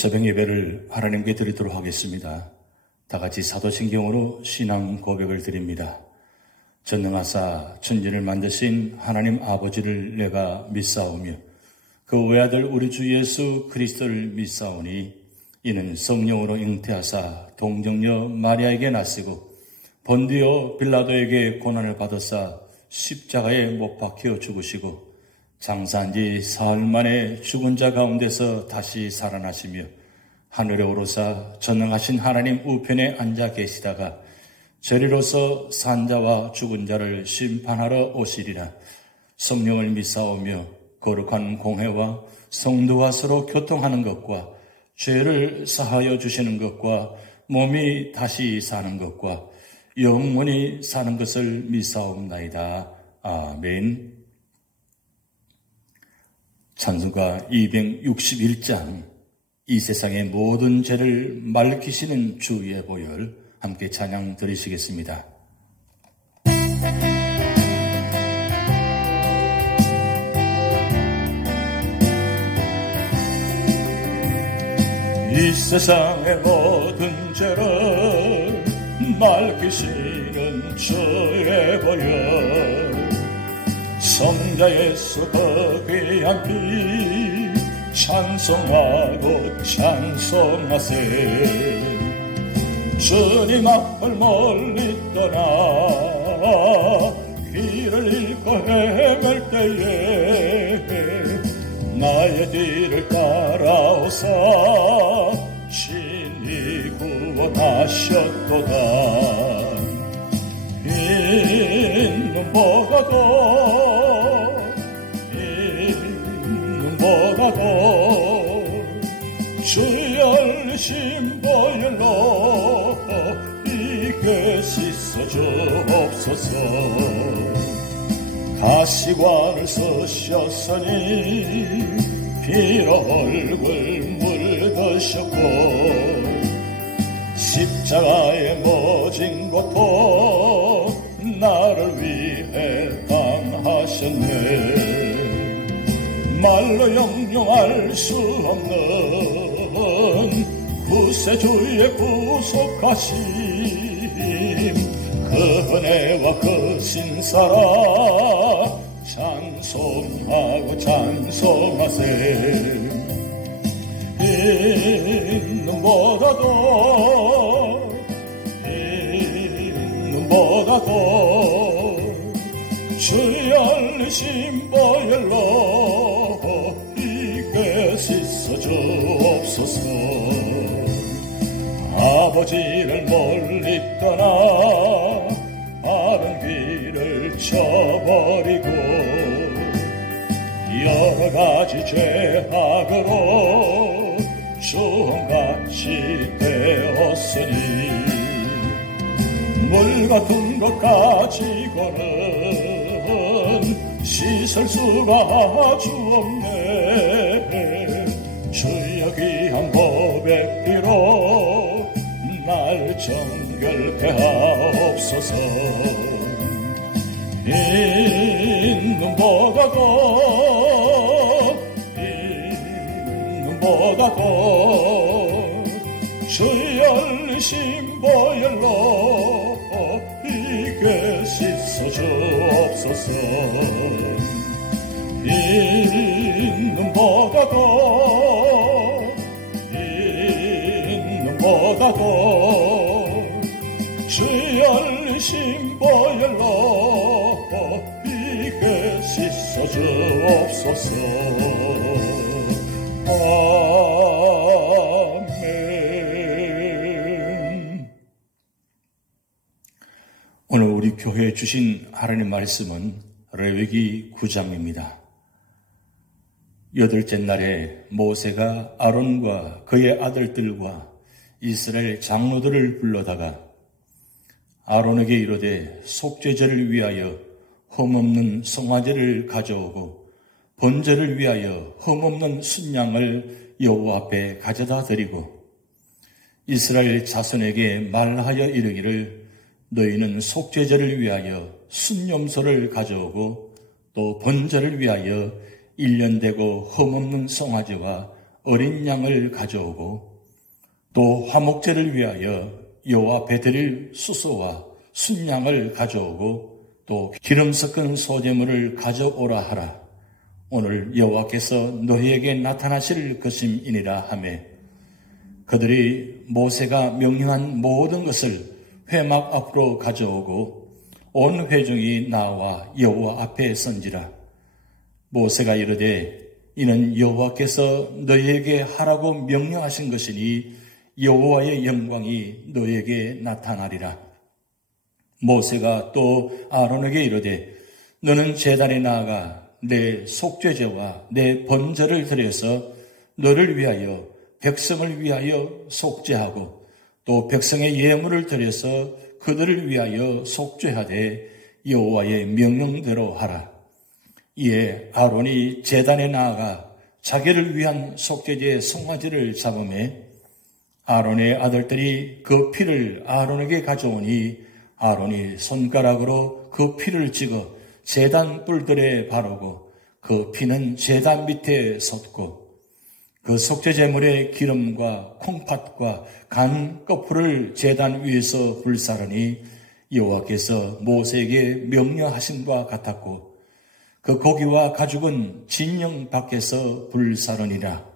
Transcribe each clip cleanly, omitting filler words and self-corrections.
새벽 예배를 하나님께 드리도록 하겠습니다. 다 같이 사도신경으로 신앙 고백을 드립니다. 전능하사 천지를 만드신 하나님 아버지를 내가 믿사오며 그 외아들 우리 주 예수 그리스도를 믿사오니 이는 성령으로 잉태하사 동정녀 마리아에게 나시고 본디오 빌라도에게 고난을 받으사 십자가에 못 박혀 죽으시고 장사한 지 사흘 만에 죽은 자 가운데서 다시 살아나시며 하늘에 오르사 전능하신 하나님 우편에 앉아 계시다가 저리로서 산자와 죽은 자를 심판하러 오시리라. 성령을 믿사오며 거룩한 공회와 성도와 서로 교통하는 것과 죄를 사하여 주시는 것과 몸이 다시 사는 것과 영원히 사는 것을 믿사옵나이다. 아멘. 찬송가 261장 이 세상의 모든 죄를 말리키시는 주의 보혈 함께 찬양 드리시겠습니다. 이 세상의 모든 죄를 말리키시는 주의 보혈 성자 예수 그 귀한 피 찬송하고 찬송하세. 주님 앞을 멀리 떠나 길을 잃고 헤맬 때에 나의 뒤를 따라오사 친히 구원하셨도다. 있는 보가도 주의 열심 보혈로 이게 씻어 주옵소서. 가시관을 쓰셨으니 피로 얼굴 물드셨고 십자가에 모진 고통 나를 위해 당하셨네. 말로 영영할 수 없는 구세주의 구속하심 그 은혜와 그 신사라 찬송하고 찬송하세. 있는 보다도 주의 열심 보혈로 이게 씻어 주옵소서. 아버지를 멀리 떠나 바른 길을 쳐버리고 여러 가지 죄악으로 주홍같이 되었으니 물 같은 것 가지고는 씻을 수가 아주 없네. 주여 귀한 보배 피로 날 정결케 하옵소서. 있는 보다도 주의 열심 보혈로 이게 씻어 주옵소서. 있는 보다도 주의 열심 보혈로 이게 씻어 주옵소서. 아멘. 오늘 우리 교회에 주신 하나님 말씀은 레위기 9장입니다. 여덟째 날에 모세가 아론과 그의 아들들과 이스라엘 장로들을 불러다가 아론에게 이르되 속죄제를 위하여 흠없는 송아지를 가져오고 번제를 위하여 흠없는 순양을 여호와 앞에 가져다 드리고 이스라엘 자손에게 말하여 이르기를 너희는 속죄제를 위하여 순염소를 가져오고 또 번제를 위하여 1년 되고 흠없는 송아지와 어린 양을 가져오고 또 화목제를 위하여 여호와 앞에 드릴 수소와 순양을 가져오고 또 기름 섞은 소제물을 가져오라 하라. 오늘 여호와께서 너희에게 나타나실 것임이니라 하매 그들이 모세가 명령한 모든 것을 회막 앞으로 가져오고 온 회중이 나와 여호와 앞에 선지라. 모세가 이르되 이는 여호와께서 너희에게 하라고 명령하신 것이니 여호와의 영광이 너희에게 나타나리라. 모세가 또 아론에게 이르되 너는 제단에 나아가 내 속죄제와 내 번제를 드려서 너를 위하여 백성을 위하여 속죄하고 또 백성의 예물을 드려서 그들을 위하여 속죄하되 여호와의 명령대로 하라. 이에 아론이 제단에 나아가 자기를 위한 속죄제의 송아지를 잡으매 아론의 아들들이 그 피를 아론에게 가져오니 아론이 손가락으로 그 피를 찍어 제단 뿔들에 바르고 그 피는 제단 밑에 섰고 그 속죄제물의 기름과 콩팥과 간 거풀을 제단 위에서 불사르니 여호와께서 모세에게 명령하신 바 같았고 그 고기와 가죽은 진영 밖에서 불사르니라.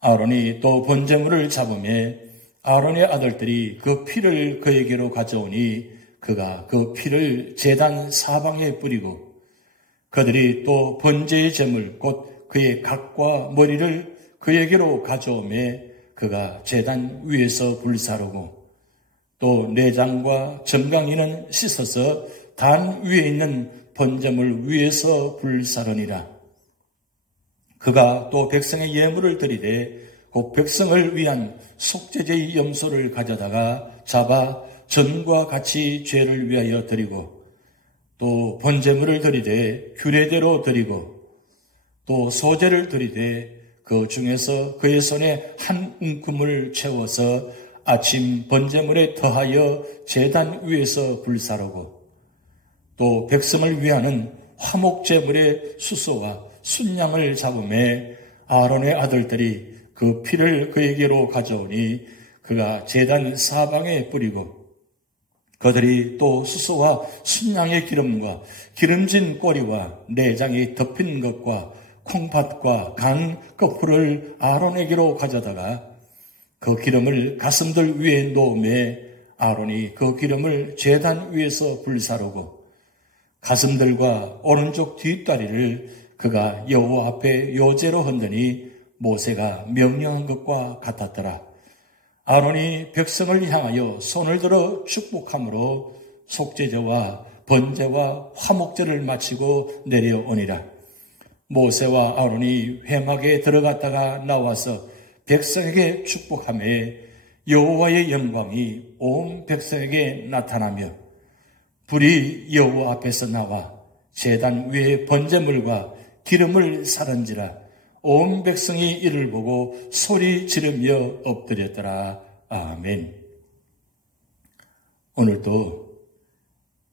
아론이 또 번제물을 잡으매 아론의 아들들이 그 피를 그에게로 가져오니 그가 그 피를 제단 사방에 뿌리고 그들이 또 번제의 제물 곧 그의 각과 머리를 그에게로 가져오매 그가 제단 위에서 불사르고 또 내장과 정강이는 씻어서 단 위에 있는 번제물 위에서 불사르니라. 그가 또 백성의 예물을 드리되 곧 백성을 위한 속죄제의 염소를 가져다가 잡아 전과 같이 죄를 위하여 드리고 또 번제물을 드리되 규례대로 드리고 또 소제를 드리되 그 중에서 그의 손에 한 움큼을 채워서 아침 번제물에 더하여 제단 위에서 불사르고 또 백성을 위하는 화목제물의 수소와 순양을 잡음에 아론의 아들들이 그 피를 그에게로 가져오니 그가 제단 사방에 뿌리고 그들이 또 수소와 순양의 기름과 기름진 꼬리와 내장이 덮인 것과 콩팥과 간 거풀을 아론에게로 가져다가 그 기름을 가슴들 위에 놓음에 아론이 그 기름을 제단 위에서 불사르고 가슴들과 오른쪽 뒷다리를 그가 여호와 앞에 요제로 흔드니 모세가 명령한 것과 같았더라. 아론이 백성을 향하여 손을 들어 축복함으로 속죄제와 번제와 화목제를 마치고 내려오니라. 모세와 아론이 회막에 들어갔다가 나와서 백성에게 축복하며 여호와의 영광이 온 백성에게 나타나며 불이 여호와 앞에서 나와 제단 위에 번제물과 기름을 사른지라. 온 백성이 이를 보고 소리 지르며 엎드렸더라. 아멘. 오늘도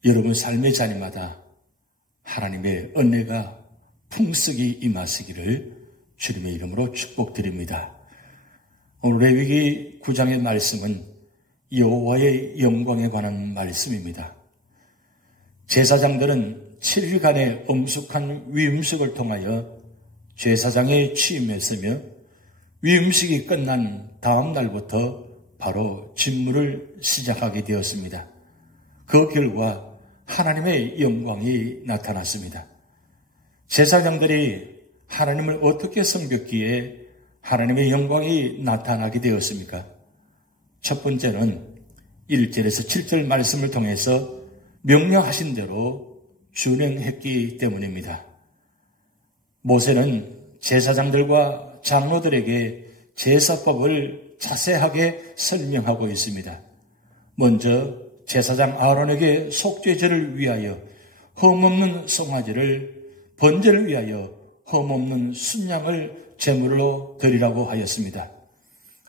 여러분 삶의 자리마다 하나님의 은혜가 풍성히 임하시기를 주님의 이름으로 축복드립니다. 오늘 레위기 9장의 말씀은 여호와의 영광에 관한 말씀입니다. 제사장들은 7일간의 엄숙한 위음식을 통하여 제사장에 취임했으며 위음식이 끝난 다음 날부터 바로 직무를 시작하게 되었습니다. 그 결과 하나님의 영광이 나타났습니다. 제사장들이 하나님을 어떻게 섬겼기에 하나님의 영광이 나타나게 되었습니까? 첫 번째는 1절에서 7절 말씀을 통해서 명령하신 대로 준행했기 때문입니다. 모세는 제사장들과 장로들에게 제사법을 자세하게 설명하고 있습니다. 먼저 제사장 아론에게 속죄제를 위하여 흠없는 송아지를, 번제를 위하여 흠없는 순양을 제물로 드리라고 하였습니다.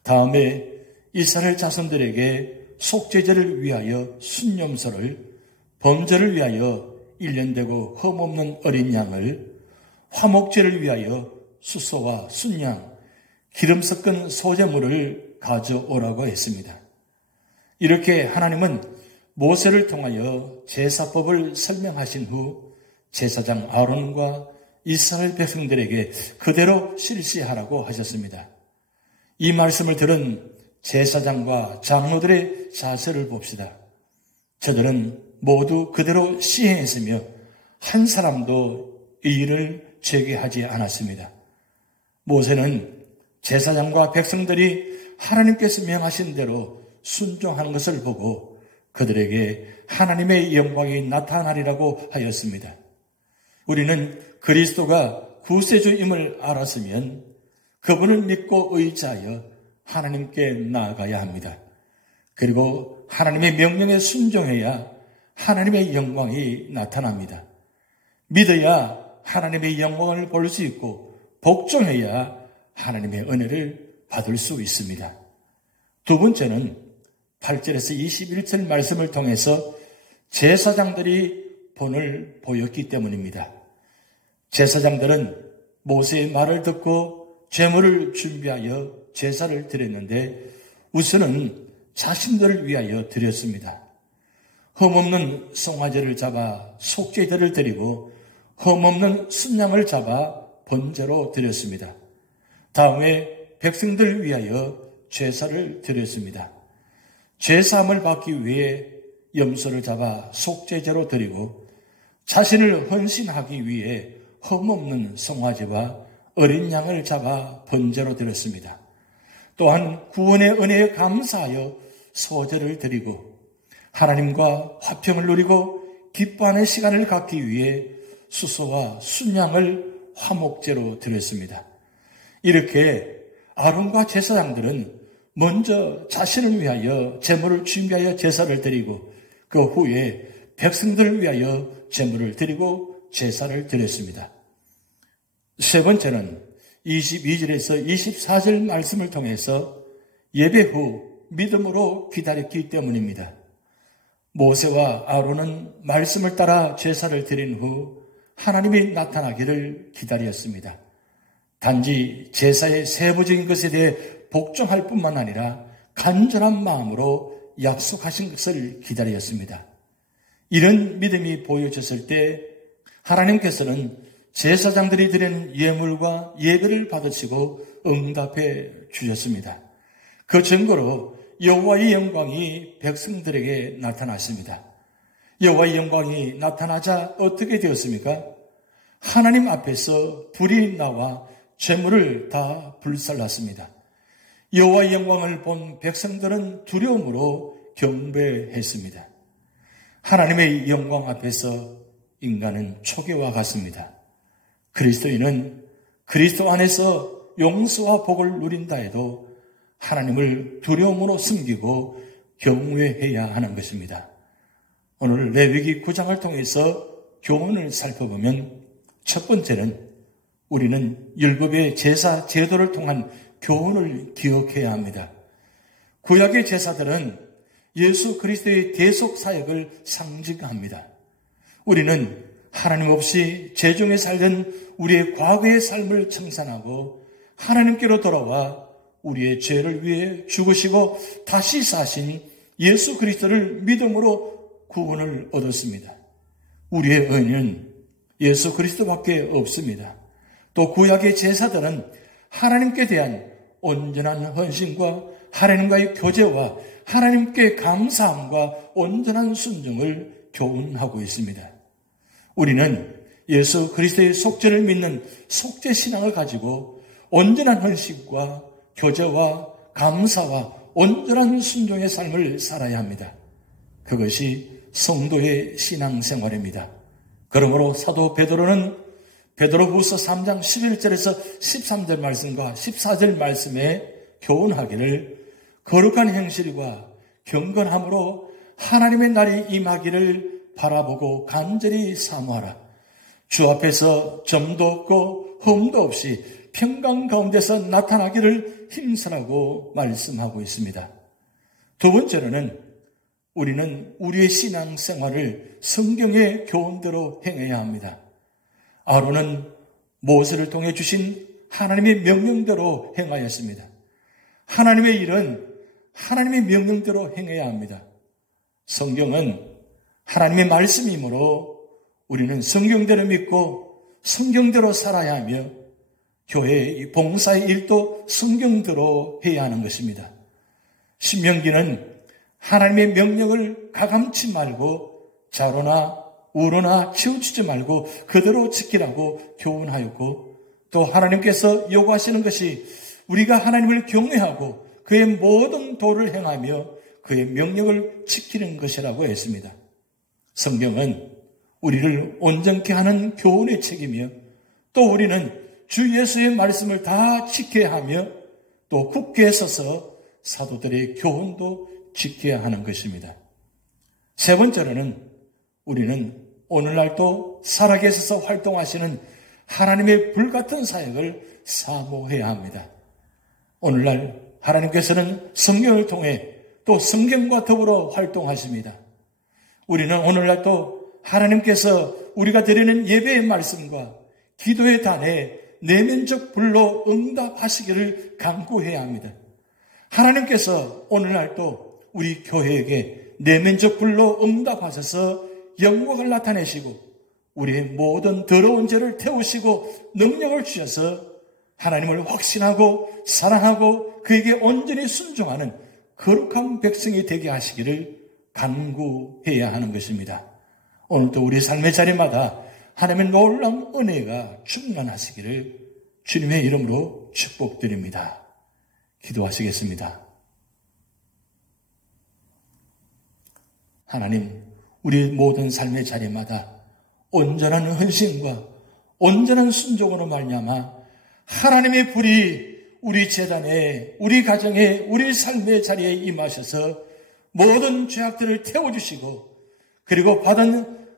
다음에 이스라엘 자손들에게 속죄제를 위하여 순염소를, 번제를 위하여 1년 되고 흠없는 어린 양을, 화목제를 위하여 수소와 순양, 기름 섞은 소재물을 가져오라고 했습니다. 이렇게 하나님은 모세를 통하여 제사법을 설명하신 후 제사장 아론과 이스라엘 백성들에게 그대로 실시하라고 하셨습니다. 이 말씀을 들은 제사장과 장로들의 자세를 봅시다. 저들은 모두 그대로 시행했으며 한 사람도 이 일을 제기하지 않았습니다. 모세는 제사장과 백성들이 하나님께서 명하신 대로 순종하는 것을 보고 그들에게 하나님의 영광이 나타나리라고 하였습니다. 우리는 그리스도가 구세주임을 알았으면 그분을 믿고 의지하여 하나님께 나아가야 합니다. 그리고 하나님의 명령에 순종해야 하나님의 영광이 나타납니다. 믿어야 하나님의 영광을 볼 수 있고 복종해야 하나님의 은혜를 받을 수 있습니다. 두 번째는 8절에서 21절 말씀을 통해서 제사장들이 본을 보였기 때문입니다. 제사장들은 모세의 말을 듣고 제물을 준비하여 제사를 드렸는데 우선은 자신들을 위하여 드렸습니다. 흠없는 송아지를 잡아 속죄제를 드리고 흠없는 순양을 잡아 번제로 드렸습니다. 다음에 백성들을 위하여 제사를 드렸습니다. 제사함을 받기 위해 염소를 잡아 속죄제로 드리고 자신을 헌신하기 위해 흠없는 송아지와 어린 양을 잡아 번제로 드렸습니다. 또한 구원의 은혜에 감사하여 소제를 드리고 하나님과 화평을 누리고 기뻐하는 시간을 갖기 위해 수소와 순양을 화목제로 드렸습니다. 이렇게 아론과 제사장들은 먼저 자신을 위하여 제물을 준비하여 제사를 드리고 그 후에 백성들을 위하여 제물을 드리고 제사를 드렸습니다. 세 번째는 22절에서 24절 말씀을 통해서 예배 후 믿음으로 기다렸기 때문입니다. 모세와 아론은 말씀을 따라 제사를 드린 후 하나님이 나타나기를 기다렸습니다. 단지 제사의 세부적인 것에 대해 복종할 뿐만 아니라 간절한 마음으로 약속하신 것을 기다렸습니다. 이런 믿음이 보여졌을 때 하나님께서는 제사장들이 드린 예물과 예배를 받으시고 응답해 주셨습니다. 그 증거로 여호와의 영광이 백성들에게 나타났습니다. 여호와의 영광이 나타나자 어떻게 되었습니까? 하나님 앞에서 불이 나와 제물을 다 불살랐습니다. 여호와의 영광을 본 백성들은 두려움으로 경배했습니다. 하나님의 영광 앞에서 인간은 초기와 같습니다. 그리스도인은 그리스도 안에서 용서와 복을 누린다 해도 하나님을 두려움으로 숨기고 경외해야 하는 것입니다. 오늘 레위기 9장을 통해서 교훈을 살펴보면 첫 번째는 우리는 율법의 제사 제도를 통한 교훈을 기억해야 합니다. 구약의 제사들은 예수 그리스도의 대속 사역을 상징합니다. 우리는 하나님 없이 죄중에 살던 우리의 과거의 삶을 청산하고 하나님께로 돌아와 우리의 죄를 위해 죽으시고 다시 사신 예수 그리스도를 믿음으로 구원을 얻었습니다. 우리의 은혜는 예수 그리스도밖에 없습니다. 또 구약의 제사들은 하나님께 대한 온전한 헌신과 하나님과의 교제와 하나님께 감사함과 온전한 순종을 교훈하고 있습니다. 우리는 예수 그리스도의 속죄를 믿는 속죄 신앙을 가지고 온전한 헌신과 교제와 감사와 온전한 순종의 삶을 살아야 합니다. 그것이 성도의 신앙생활입니다. 그러므로 사도 베드로는 베드로후서 3장 11절에서 13절 말씀과 14절 말씀에 교훈하기를 거룩한 행실과 경건함으로 하나님의 날이 임하기를 바라보고 간절히 사모하라. 주 앞에서 점도 없고 흠도 없이 평강 가운데서 나타나기를 힘쓰라고 말씀하고 있습니다. 두 번째로는 우리는 우리의 신앙생활을 성경의 교훈대로 행해야 합니다. 아론은 모세를 통해 주신 하나님의 명령대로 행하였습니다. 하나님의 일은 하나님의 명령대로 행해야 합니다. 성경은 하나님의 말씀이므로 우리는 성경대로 믿고 성경대로 살아야 하며 교회의 봉사의 일도 성경대로 해야 하는 것입니다. 신명기는 하나님의 명령을 가감치 말고 좌로나 우로나 치우치지 말고 그대로 지키라고 교훈하였고, 또 하나님께서 요구하시는 것이 우리가 하나님을 경외하고 그의 모든 도를 행하며 그의 명령을 지키는 것이라고 했습니다. 성경은 우리를 온전케 하는 교훈의 책이며, 또 우리는 주 예수의 말씀을 다 지켜야 하며 또 굳게 서서 사도들의 교훈도 지켜야 하는 것입니다. 세 번째로는 우리는 오늘날도 살아계셔서 활동하시는 하나님의 불같은 사역을 사모해야 합니다. 오늘날 하나님께서는 성경을 통해 또 성경과 더불어 활동하십니다. 우리는 오늘날도 하나님께서 우리가 드리는 예배의 말씀과 기도의 단에 내면적 불로 응답하시기를 간구해야 합니다. 하나님께서 오늘날도 우리 교회에게 내면적 불로 응답하셔서 영광을 나타내시고 우리의 모든 더러운 죄를 태우시고 능력을 주셔서 하나님을 확신하고 사랑하고 그에게 온전히 순종하는 거룩한 백성이 되게 하시기를 간구해야 하는 것입니다. 오늘도 우리 삶의 자리마다 하나님의 놀라운 은혜가 충만하시기를 주님의 이름으로 축복드립니다. 기도하시겠습니다. 하나님, 우리 모든 삶의 자리마다 온전한 헌신과 온전한 순종으로 말미암아 하나님의 불이 우리 재단에, 우리 가정에, 우리 삶의 자리에 임하셔서 모든 죄악들을 태워주시고, 그리고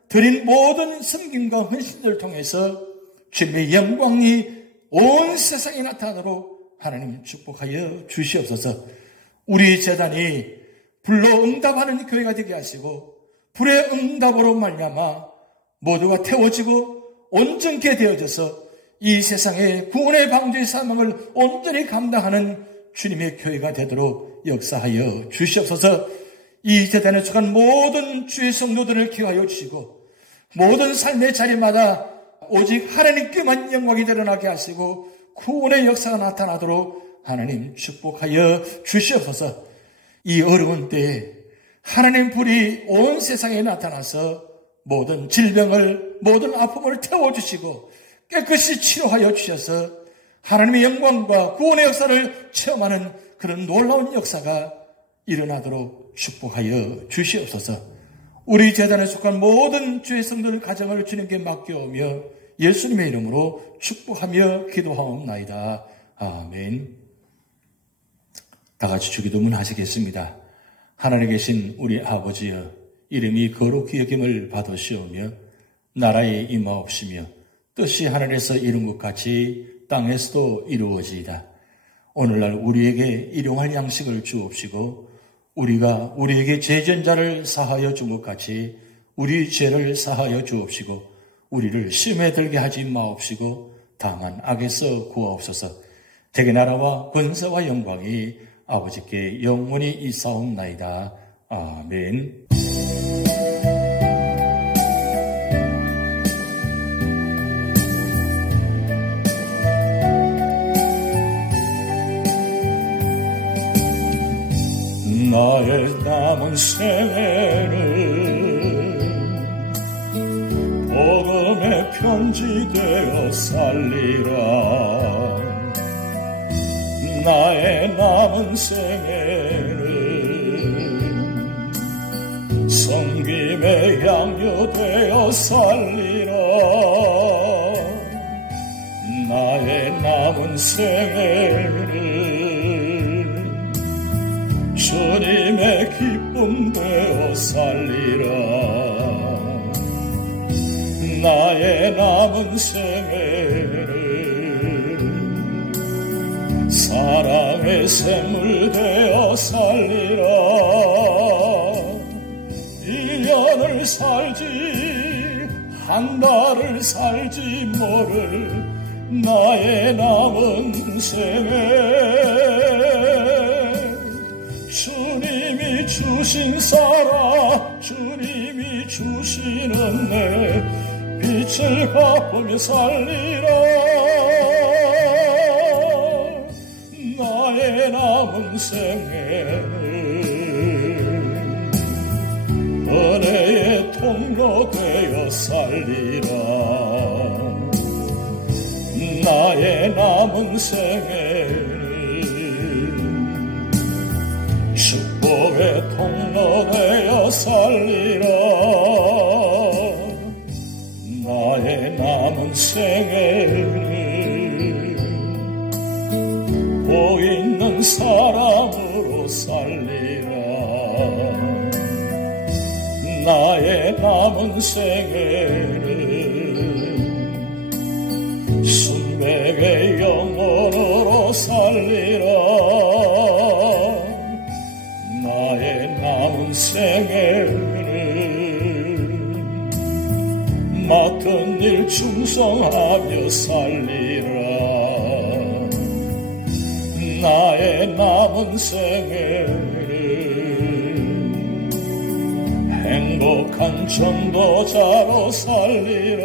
드린 모든 섬김과 헌신들을 통해서 주님의 영광이 온 세상에 나타나도록 하나님 축복하여 주시옵소서. 우리 재단이 불로 응답하는 교회가 되게 하시고 불의 응답으로 말미암아 모두가 태워지고 온전케 되어져서 이 세상의 구원의 방주의 사명을 온전히 감당하는 주님의 교회가 되도록 역사하여 주시옵소서. 이 재단에 속한 모든 주의 성도들을 기하여 주시고 모든 삶의 자리마다 오직 하나님께만 영광이 드러나게 하시고 구원의 역사가 나타나도록 하나님 축복하여 주시옵소서. 이 어려운 때에 하나님 불이 온 세상에 나타나서 모든 질병을, 모든 아픔을 태워주시고 깨끗이 치료하여 주셔서 하나님의 영광과 구원의 역사를 체험하는 그런 놀라운 역사가 일어나도록 축복하여 주시옵소서. 우리 재단에 속한 모든 주의 성도들 가정을 주님께 맡겨오며 예수님의 이름으로 축복하며 기도하옵나이다. 아멘. 다 같이 주기도문 하시겠습니다. 하늘에 계신 우리 아버지여, 이름이 거룩히 여김을 받으시오며 나라에 임하옵시며 뜻이 하늘에서 이룬 것 같이 땅에서도 이루어지이다. 오늘날 우리에게 일용할 양식을 주옵시고 우리가 우리에게 죄전자를 사하여 준 것 같이 우리 죄를 사하여 주옵시고 우리를 시험에 들게 하지 마옵시고 다만 악에서 구하옵소서. 대개 나라와 권세와 영광이 아버지께 영원히 있사옵나이다. 아멘. 나의 남은 생애를 복음의 편지되어 살리라. 나의 남은 생애를 성김의 양료되어 살리라. 나의 남은 생애를 주님의 기쁨 되어 살리라. 나의 남은 생애를 사랑의 샘물 되어 살리라. 1년을 살지 한 달을 살지 모를 나의 남은 생에 주님이 주신 사랑, 주님이 주신 은혜, 빛을 갚으며 살리라. 나의 남은 생애는 은혜의 통로 되어 살리라. 나의 남은 생애는 축복의 통로 되어 살리라. 나의 남은 생애는 복 있는 사람으로 살리라. 나의 남은 생애는 순백의 영혼으로 살리라. 나의 남은 생애는 맡은 일 충성하며 살리라. 나의 남은 생애는 행복한 전도자로 살리라.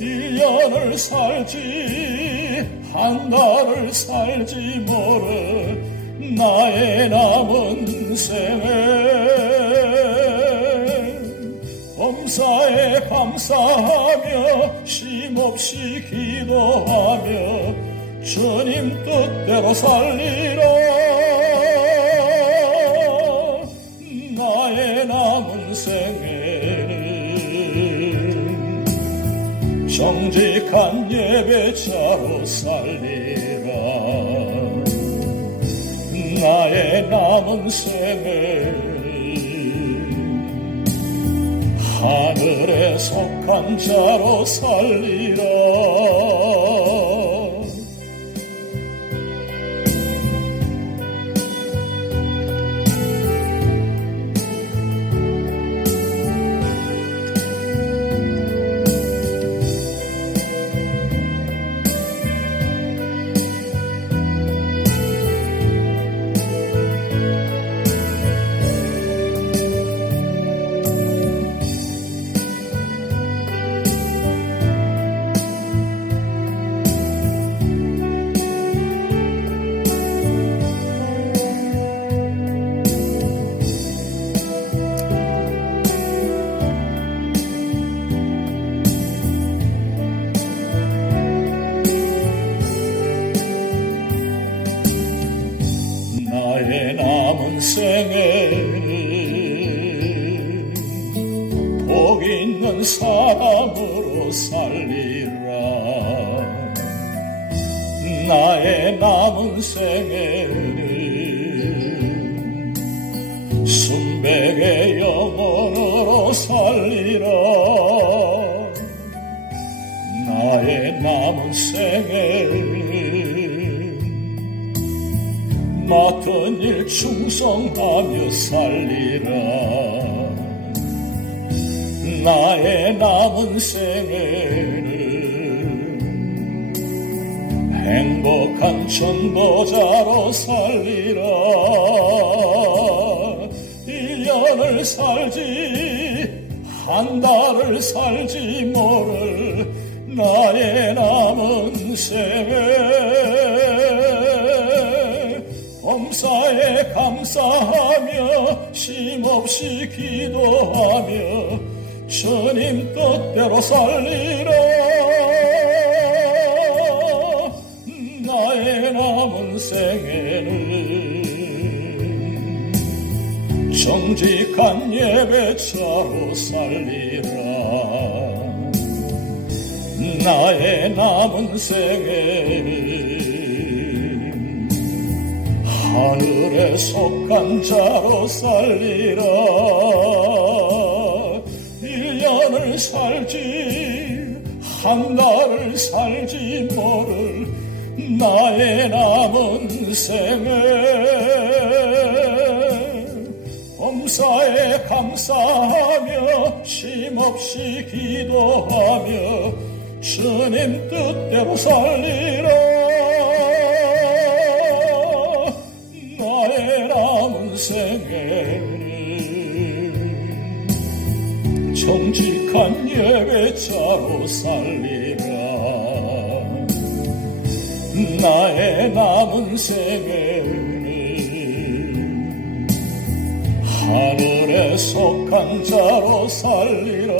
1년을 살지 한 달을 살지 모를 나의 남은 생애 범사에 감사하며 쉼없이 기도하며 주님 뜻대로 살리라. 나의 남은 생애는 정직한 예배자로 살리라. 나의 남은 생애는 하늘에 속한 자로 살리라. 나의 남은 생애는 복 있는 사람으로 살리라. 나의 남은 생애는 순백의 영혼으로 살리라. 나의 남은 생애는 맡은 일 충성하며 살리라. 나의 남은 생애는 행복한 전도자로 살리라. 1년을 살지 한 달을 살지 모를 나의 남은 생애 범사에 감사하며 쉼없이 기도하며 주님 뜻대로 살리라. 나의 남은 생애는 정직한 예배자로 살리라. 나의 남은 생애는 하늘에 속한 자로 살리라. 1년을 살지 한 달을 살지 모를 나의 남은 생애 범사에 감사하며 쉼없이 기도하며 주님 뜻대로 살리라. 나의 남은 생애를 정직한 예배자로 살리라. 나의 남은 생애를 하늘에 속한 자로 살리라.